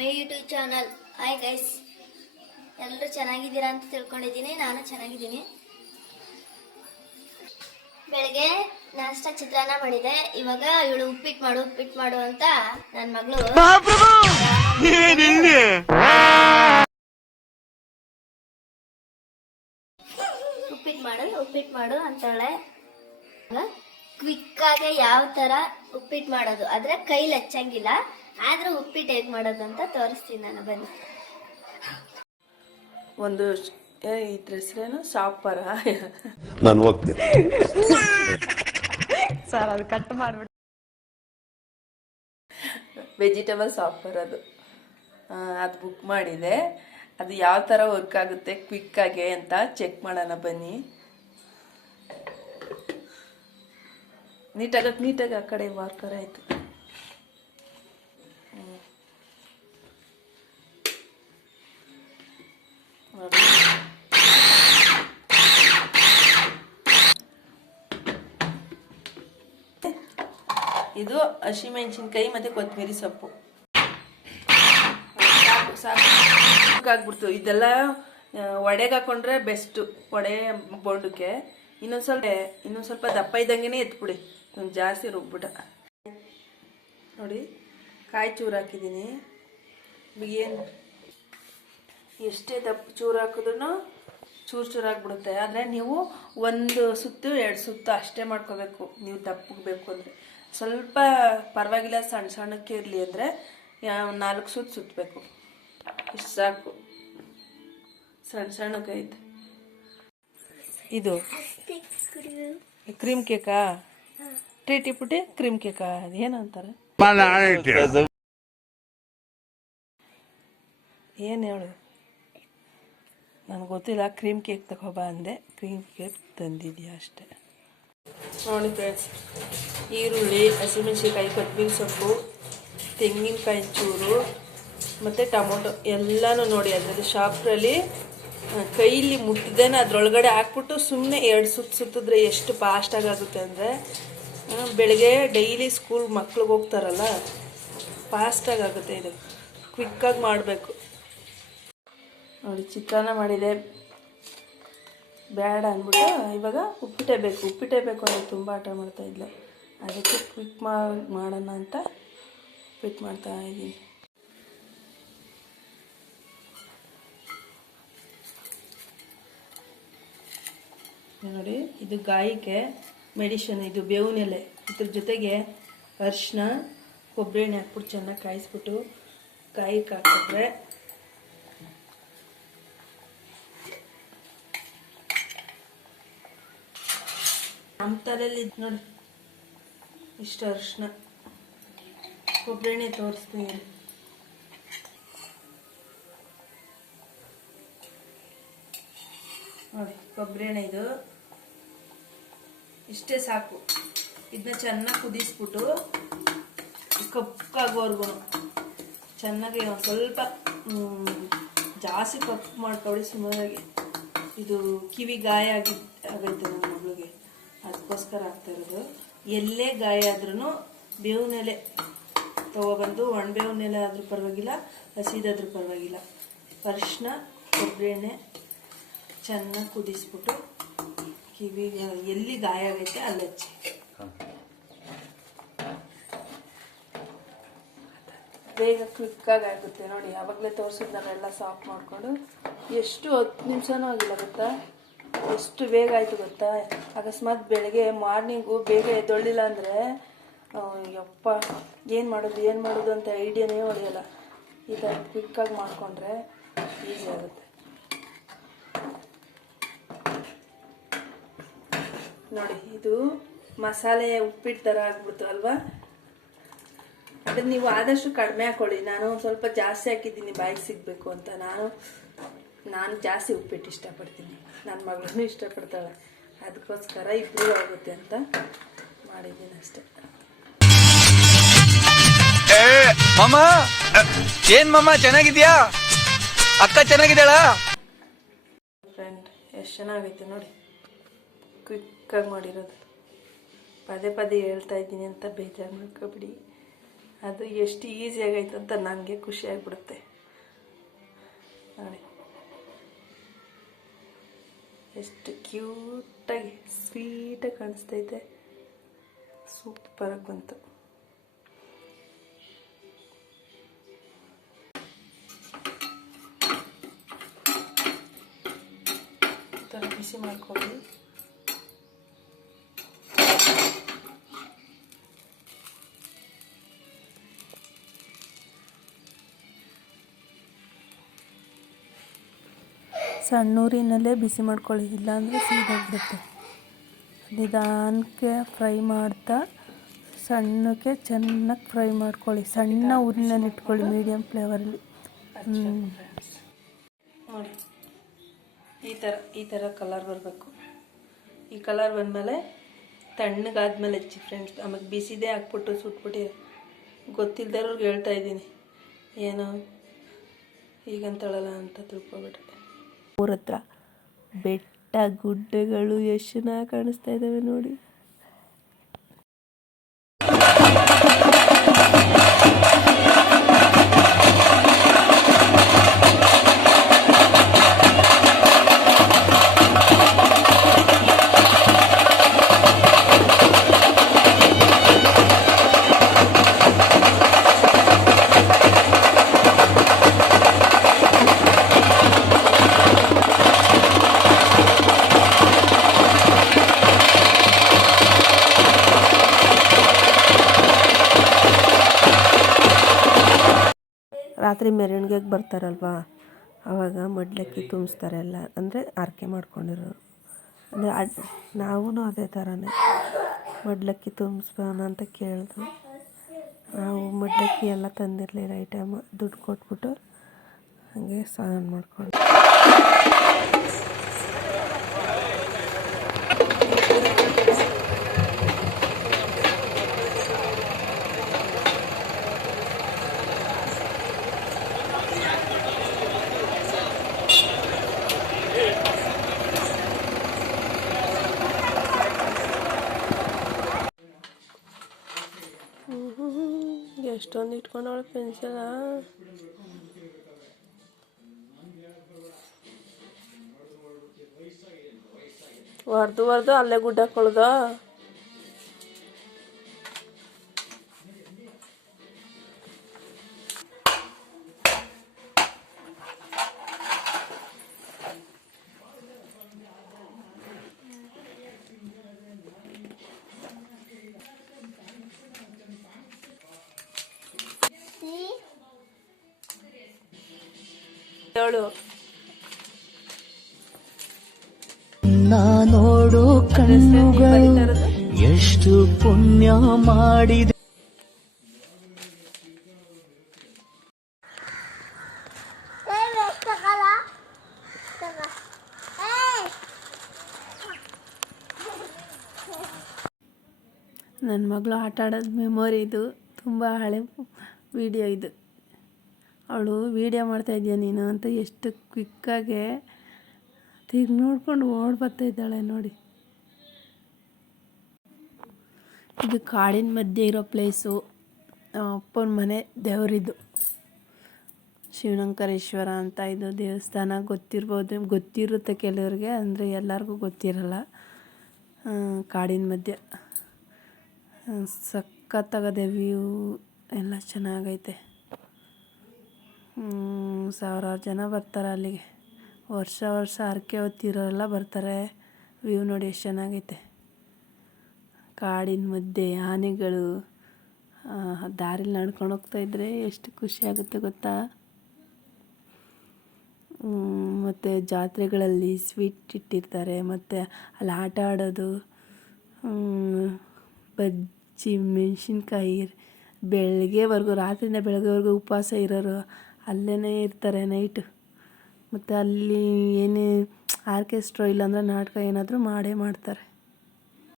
My YouTube channel. Hi guys ಎಲ್ಲರೂ ಚೆನ್ನಾಗಿದ್ದೀರಾ ಅಂತ ತಿಳ್ಕೊಂಡಿದ್ದೀನಿ. ನಾನು ಚೆನ್ನಾಗಿದ್ದೀನಿ. ಬೆಳಗ್ಗೆ ನಾಷ್ಟ ಚಿತ್ರಾನ್ನ ಮಾಡಿದೆ. ಇವಾಗ ಇವಳು ಉಪ್ಪಿಟ್ಟು ಮಾಡು ಉಪ್ಪಿಟ್ಟು ಮಾಡು ಅಂತ ನನ್ನ ಮಗಳು ಉಪ್ಪಿಟ್ಟು ಮಾಡು ಉಪ್ಪಿಟ್ಟು ಮಾಡು ಅಂತಾಳೆ. ಕ್ವಿಕ್ ಆಗಿ ಯಾವ ತರ ಉಪ್ಪಿಟ್ಟು ಮಾಡೋದು? ಆದ್ರೆ ಕೈಲಿ ಹಚ್ಚಂಗಿಲ್ಲ. ಆದ್ರೆ ಉಪ್ಪಿಟ್ಟು ಹೇಗೆ ಮಾಡೋದು ಅಂತ ತೋರಿಸ್ತೀನಿ ನಾನು ಬನ್ನಿ. ಒಂದು ಇದ್ರ ಹೆಸರೇನು ಅದು ನಾನು ಹೋಗ್ತೀನಿ. ವೆಜಿಟೇಬಲ್ ಸಾಂಬಾರ್ ಅದು. ಅದು ಬುಕ್ ಮಾಡಿದೆ. ಅದು ಯಾವ ಥರ ವರ್ಕ್ ಆಗುತ್ತೆ ಕ್ವಿಕ್ಕಾಗೆ ಅಂತ ಚೆಕ್ ಮಾಡೋಣ ಬನ್ನಿ. ನೀಟಾಗಿ ನೀಟಾಗಿ ಆ ಕಡೆ ವಾರ್ಕರ್ ಆಯಿತು. ಇದು ಹಸಿಮೆಣಸಿನ್ಕಾಯಿ ಮತ್ತು ಕೊತ್ತಂಬರಿ ಸೊಪ್ಪು. ಸಾಕು ಸಾಕು. ಆಗ್ಬಿಡ್ತು ಇದೆಲ್ಲ ಒಡೆಗೆ ವಡೆಗೆ ಹಾಕೊಂಡ್ರೆ ಬೆಸ್ಟು ವಡೆ ಬೋಂಡಕ್ಕೆ. ಇನ್ನೊಂದು ಸ್ವಲ್ಪ ಇನ್ನೊಂದು ಸ್ವಲ್ಪ ದಪ್ಪ ಇದ್ದಂಗೆ ಎತ್ಬಿಡಿ. ಒಂದು ಜಾಸ್ತಿ ರುಬ್ಬಿಟ ನೋಡಿ ಕಾಯಿ ಚೂರು ಹಾಕಿದ್ದೀನಿ. ಏನು ಎಷ್ಟೇ ದಪ್ಪ ಚೂರು ಹಾಕಿದ್ರು ಚೂರು ಚೂರು ಆಗಿಬಿಡುತ್ತೆ. ಆದರೆ ನೀವು ಒಂದು ಸುತ್ತು ಎರಡು ಸುತ್ತು ಅಷ್ಟೇ ಮಾಡ್ಕೋಬೇಕು. ನೀವು ದಪ್ಪಗೆ ಬೇಕು ಅಂದರೆ. ಸ್ವಲ್ಪ ಪರವಾಗಿಲ್ಲ ಸಣ್ಣ ಸಣ್ಣಕ್ಕೆ ಇರಲಿ ಅಂದರೆ ನಾಲ್ಕು ಸುತ್ತು ಸುತ್ತಬೇಕು ಇಷ್ಟು ಸಾಕು. ಸಣ್ಣ ಸಣ್ಣಕ್ಕೆ ಐತೆ. ಇದು ಕ್ರೀಮ್ ಕೇಕಾ? ಟೇಟಿ ಪುಟಿ ಕ್ರೀಮ್ ಕೇಕಾ? ಅದು ಏನು ಅಂತಾರೆ? ಏನು ಹೇಳು? ನನಗೆ ಗೊತ್ತಿಲ್ಲ ಕ್ರೀಮ್ ಕೇಕ್ ತಗೋಬ ಅಂದೆ. ಕ್ರೀಮ್ ಕೇಕ್ ತಂದಿದ್ಯಾ ಅಷ್ಟೇ. ನೋಡಿ ಫ್ರೆಂಡ್ಸ್ ಈರುಳ್ಳಿ, ಹಸಿಮೆಣಸಿನ್ಕಾಯಿ ಕೊತ್ತಂಬರಿ ಸೊಪ್ಪು, ತೆಂಗಿನಕಾಯಿ ಚೂರು, ಮತ್ತು ಟೊಮೊಟೊ ಎಲ್ಲನೂ ನೋಡಿ ಅದರಲ್ಲಿ ಶಾಪ್ರಲ್ಲಿ ಕೈಲಿ ಮುಟ್ಟಿದೇನೆ ಅದರೊಳಗಡೆ ಹಾಕ್ಬಿಟ್ಟು ಸುಮ್ಮನೆ ಎರಡು ಸುತ್ತು ಸುತ್ತಿದ್ರೆ ಎಷ್ಟು ಫಾಸ್ಟಾಗಿ ಆಗುತ್ತೆ ಅಂದರೆ ಬೆಳಗ್ಗೆ ಡೈಲಿ ಸ್ಕೂಲ್ ಮಕ್ಳಿಗೆ ಹೋಗ್ತಾರಲ್ಲ ಫಾಸ್ಟಾಗಿ ಆಗುತ್ತೆ ಇದು. ಕ್ವಿಕ್ಕಾಗಿ ಮಾಡಬೇಕು. ನೋಡಿ, ಚಿತ್ರಾನ್ನ ಮಾಡಿದೆ. ಬೇಡ ಅಂದ್ಬಿಟ್ಟು, ಇವಾಗ ಉಪ್ಪಿಟ್ಟೇ ಬೇಕು. ಉಪ್ಪಿಟ್ಟೇ ಬೇಕು ಅಂದರೆ ತುಂಬ ಆಟ ಮಾಡ್ತಾ ಇದ್ಲು. ಅದಕ್ಕೆ ಕ್ವಿಕ್ ಮಾಡೋಣ ಅಂತ ಉಪ್ಪಿಟ್ಟು ಮಾಡ್ತಾ ಇದ್ದೀನಿ. ನೋಡಿ, ಇದು ಗಾಯಕ್ಕೆ ಮೆಡಿಷನ್, ಇದು ಬೇವಿನ ಎಲೆ ಇದ್ರ ಜೊತೆಗೆ ಅರಿಶಿನ ಕೊಬ್ಬರಿ ಎಣ್ಣೆ ಹಾಕ್ಬಿಟ್ಟು ಚೆನ್ನಾಗಿ ಕಾಯಿಸ್ಬಿಟ್ಟು, ಗಾಯಕ್ಕೆ ಹಾಕಿದ್ರೆ ನಮ್ಮ ತಲೆಯಲ್ಲಿ ನೋಡಿ. ಇಷ್ಟು ಅರಿಶಿನ. ಕೊಬ್ಬರಿ ಎಣ್ಣೆ ತೋರಿಸ್ತೀನಿ. ನೋಡಿ ಕೊಬ್ಬರಿ ಎಣ್ಣೆ ಇದು. ಇಷ್ಟೇ ಸಾಕು. ಇದನ್ನ ಚೆನ್ನಾಗಿ ಕುದಿಸ್ಬಿಟ್ಟು ಕಪ್ಪಾಗೋರ್ಗು ಚೆನ್ನಾಗಿ ಸ್ವಲ್ಪ ಜಾಸ್ತಿ ಕಪ್ಪು ಮಾಡ್ಕೊಳ್ಳಿ ಸುಮಾರಾಗಿ. ಇದು ಕಿವಿ ಗಾಯ ಆಗಿ ಆಗೈತೆ ನಾನು ಅದಕ್ಕೋಸ್ಕರ ಆಗ್ತಾ ಇರೋದು. ಎಲ್ಲೇ ಗಾಯ ಆದ್ರೂ ಬೇವಿನ ಎಲೆ ತಗೊಬಂದು ಒಣ ಬೇವಿನ ಎಲೆ ಆದರೂ ಪರವಾಗಿಲ್ಲ ಹಸಿದಾದ್ರೂ ಪರವಾಗಿಲ್ಲ. ಅರಿಶಿನ ಕೊಬ್ಬರಿ ಎಣ್ಣೆ ಚೆನ್ನಾಗಿ ಕುದಿಸ್ಬಿಟ್ಟು ಕಿವಿಗೆ ಎಲ್ಲಿ ಗಾಯ ಆಗೈತೆ ಅಲ್ಲಿ ಹಚ್ಚಿ. ಬೇಗ ಕ್ವಿಕ್ಕಾಗಿ ಆಗುತ್ತೆ ನೋಡಿ ಯಾವಾಗಲೇ ತೋರಿಸಿದ್ನಾಗೆಲ್ಲ ಸಾಫ್ಟ್ ಮಾಡಿಕೊಂಡು. ಎಷ್ಟು ಹತ್ತು ನಿಮಿಷನೂ ಆಗಿಲ್ಲ ಗೊತ್ತಾ? ಎಷ್ಟು ಬೇಗ ಆಯಿತು ಗೊತ್ತಾ? ಅಕಸ್ಮಾತ್ ಬೆಳಗ್ಗೆ ಮಾರ್ನಿಂಗು ಬೇಗ ಎದ್ದೊಳ್ಳಿಲ್ಲ ಅಂದರೆ ಯಪ್ಪ, ಏನು ಮಾಡೋದು ಏನು ಮಾಡೋದು ಅಂತ ಐಡಿಯಾನೇ ಹೊಡೆಯಲ್ಲ. ಈ ಥರ ಕ್ವಿಕ್ಕಾಗಿ ಮಾಡಿಕೊಂಡ್ರೆ ಈಸಿ ಆಗುತ್ತೆ. ನೋಡಿ, ಇದು ಮಸಾಲೆ ಉಪ್ಪಿಟ್ಟು ಥರ ಆಗ್ಬಿಡ್ತು ಅಲ್ವಾ? ಅದನ್ನ ನೀವು ಆದಷ್ಟು ಕಡಿಮೆ ಹಾಕೊಳ್ಳಿ. ನಾನು ಸ್ವಲ್ಪ ಜಾಸ್ತಿ ಹಾಕಿದ್ದೀನಿ, ಬಾಯಿಗೆ ಸಿಗಬೇಕು ಅಂತ. ನಾನು ನಾನು ಜಾಸ್ತಿ ಉಪ್ಪಿಟ್ಟು ಇಷ್ಟಪಡ್ತೀನಿ. ನನ್ನ ಮಗಳೂ ಇಷ್ಟಪಡ್ತಾಳೆ. ಅದಕ್ಕೋಸ್ಕರ ಇಬ್ಬರು ಆಗುತ್ತೆ ಅಂತ ಮಾಡಿದ್ದೀನಿ ಅಷ್ಟೆ. ಏ ಮಾಮ ಏನ್ ಮಮ್ಮ ಚೆನ್ನಾಗಿದ್ಯಾ? ಅಕ್ಕ ಚೆನ್ನಾಗಿದ್ದಾಳ? ಫ್ರೆಂಡ್ ಎಷ್ಟು ಚೆನ್ನಾಗೈತೆ ನೋಡಿ. ಕ್ವಿಕ್ಕಾಗಿ ಮಾಡಿರೋದು. ಪದೇ ಪದೇ ಹೇಳ್ತಾ ಇದ್ದೀನಿ ಅಂತ ಬೇಜಾರು ಮಾಡ್ಕೊಬಿಡಿ. ಅದು ಎಷ್ಟು ಈಸಿ ಆಗೈತೆ ಅಂತ ನನಗೆ ಖುಷಿ ಆಗಿಬಿಡುತ್ತೆ. ನೋಡಿ. ಎಷ್ಟು ಕ್ಯೂಟಾಗಿ ಸ್ವೀಟಾಗಿ ಕಾಣಿಸ್ತೈತೆ ಸೂಪರಾಗಿ ಬಂತು ಥರ ಬಿಸಿ ಮಾಡ್ಕೊಳ್ಳಿ ಸಣ್ಣೂರಿನಲ್ಲೇ ಬಿಸಿ ಮಾಡ್ಕೊಳ್ಳಿ, ಇಲ್ಲಾಂದರೆ ಸೀದೋಗ್ಬಿಡುತ್ತೆ. ನಿಧಾನಕ್ಕೆ ಫ್ರೈ ಮಾಡ್ತಾ, ಸಣ್ಣಕ್ಕೆ ಚೆನ್ನಾಗಿ ಫ್ರೈ ಮಾಡ್ಕೊಳ್ಳಿ. ಸಣ್ಣ ಊರಿನಲ್ಲಿ ಇಟ್ಕೊಳ್ಳಿ ಮೀಡಿಯಮ್ ಫ್ಲೇವರಲ್ಲಿ. ನೋಡಿ, ಈ ಥರ ಈ ಥರ ಕಲರ್ ಬರಬೇಕು. ಈ ಕಲರ್ ಬಂದಮೇಲೆ ತಣ್ಣಗಾದ್ಮೇಲೆ ಹಚ್ಚಿ ಫ್ರೆಂಡ್ಸ್, ಆಮೇಲೆ ಬಿಸಿದೇ ಹಾಕ್ಬಿಟ್ಟು ಸುಟ್ಬಿಟ್ಟು ಗೊತ್ತಿಲ್ದಿರೋರ್ಗೆ ಹೇಳ್ತಾ ಇದ್ದೀನಿ. ಏನು, ಈಗಂತಳಲ್ಲ ಅಂತ ತಿಳ್ಕೊಬಿಟ್ರೆ ಊರ ಹತ್ರ ಬೆಟ್ಟ ಗುಡ್ಡಗಳು ಎಷ್ಟು ಚೆನ್ನಾಗಿ ಕಾಣಿಸ್ತಾ ಇದ್ದಾವೆ ನೋಡಿ. ರಾತ್ರಿ ಮೆರವಣಿಗೆಗೆ ಬರ್ತಾರಲ್ವಾ? ಆವಾಗ ಮಡ್ಲಕ್ಕಿ ತುಂಬಿಸ್ತಾರೆ ಎಲ್ಲ. ಅಂದರೆ ಆರಕೆ ಮಾಡ್ಕೊಂಡಿರೋರು ಅಂದರೆ ಅಡ್ ನಾವೂ ಅದೇ ಥರನೇ ಮಡ್ಲಕ್ಕಿ ತುಂಬಿಸ್ಬೋಣ ಅಂತ ಕೇಳಿದ್ರು ನಾವು ಮಡ್ಲಕ್ಕಿ ಎಲ್ಲ ತಂದಿರಲಿಲ್ಲ ಐಟಮ್ ದುಡ್ಡು ಕೊಟ್ಬಿಟ್ಟು ಹಾಗೆ ಸ್ನಾನ ಮಾಡ್ಕೊಂಡು. ಎಷ್ಟೊಂದು ಇಟ್ಕೊಂಡವಳು ಪೆನ್ಸಿಲ ಹೊರ್ದು ಹೊರ್ದು ಅಲ್ಲೇ ಗುಡ್ಡ ಕೊಳ್ದ ಹೇಳು ನೋಡು ಕಣ್ಣುಗಳು ಎಷ್ಟು ಪುಣ್ಯ ಮಾಡಿದೆ. ನನ್ನ ಮಗಳು ಆಟ ಆಡೋದು ಮೆಮೊರಿ ಇದು. ತುಂಬ ಹಳೆ ವಿಡಿಯೋ ಇದು. ಅವಳು ವೀಡಿಯೋ ಮಾಡ್ತಾ ಇದೆಯಾ ನೀನು ಅಂತ ಎಷ್ಟು ಕ್ವಿಕ್ಕಾಗೆ ತಿರ್ಗಿ ನೋಡ್ಕೊಂಡು ಓಡ್ ಬರ್ತಾ ಇದ್ದಾಳೆ ನೋಡಿ. ಇದು ಕಾಡಿನ ಮಧ್ಯೆ ಇರೋ ಪ್ಲೇಸು ಅಪ್ಪನ ಮನೆ ದೇವರಿದು. ಶಿವನಂಕರೇಶ್ವರ ಅಂತ ಇದು ದೇವಸ್ಥಾನ ಗೊತ್ತಿರ್ಬೋದು, ಗೊತ್ತಿರುತ್ತೆ ಕೆಲವ್ರಿಗೆ ಅಂದರೆ ಎಲ್ಲರಿಗೂ ಗೊತ್ತಿರಲ್ಲ. ಕಾಡಿನ ಮಧ್ಯೆ. ಸಖತ್ತಾಗದೆ ವ್ಯೂ ಎಲ್ಲ ಚೆನ್ನಾಗೈತೆ. ಸಾವಿರಾರು ಜನ ಬರ್ತಾರೆ ಅಲ್ಲಿಗೆ. ವರ್ಷ ವರ್ಷ ಹರಕೆ ಹೊತ್ತಿರೋರೆಲ್ಲ ಬರ್ತಾರೆ. ವ್ಯೂ ನೋಡಿ ಎಷ್ಟು ಚೆನ್ನಾಗೈತೆ. ಕಾಡಿನ ಮಧ್ಯೆ ಆನೆಗಳು ದಾರಿಲಿ ನಡ್ಕೊಂಡು ಹೋಗ್ತಾ ಇದ್ರೆ ಎಷ್ಟು ಖುಷಿ ಆಗುತ್ತೆ ಗೊತ್ತಾ? ಮತ್ತು ಜಾತ್ರೆಗಳಲ್ಲಿ ಸ್ವೀಟ್ ಇಟ್ಟಿರ್ತಾರೆ, ಮತ್ತು ಅಲ್ಲಿ ಆಟ ಆಡೋದು. ಬಜ್ಜಿ, ಮೆಣಸಿನ್ಕಾಯಿ ಬೆಳಗ್ಗೆವರೆಗೂ ರಾತ್ರಿಯಿಂದ ಬೆಳಗ್ಗೆವರೆಗೂ ಉಪವಾಸ ಇರೋರು. ಅಲ್ಲೇ ಇರ್ತಾರೆ ನೈಟು ಮತ್ತು ಅಲ್ಲಿ ಏನೇ ಆರ್ಕೆಸ್ಟ್ರಾ ಇಲ್ಲಾಂದ್ರೆ ನಾಟಕ ಏನಾದರೂ ಮಾಡೇ ಮಾಡ್ತಾರೆ.